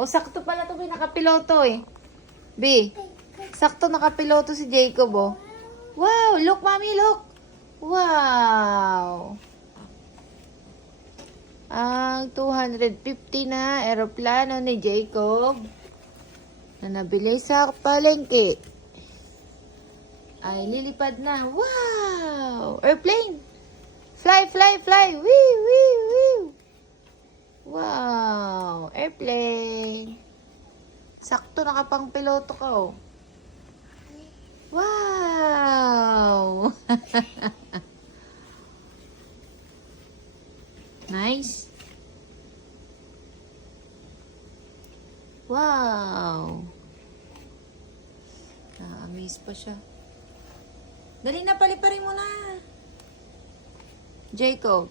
O, sakto pala ito, nakapiloto eh. B, sakto nakapiloto si Jacob, oh. Wow, look, mommy, look. Wow. Ang 250 na eroplano ni Jacob na nabili sa palengke ay lilipad na. Wow! Airplane! Fly, fly, fly! Wee, wee, wee! Wow! Airplane! Sakto nakapang piloto ka, oh. Wow! Nice. Wow. Na-amaze pa siya. Dali na, paliparin mo na. Jacob.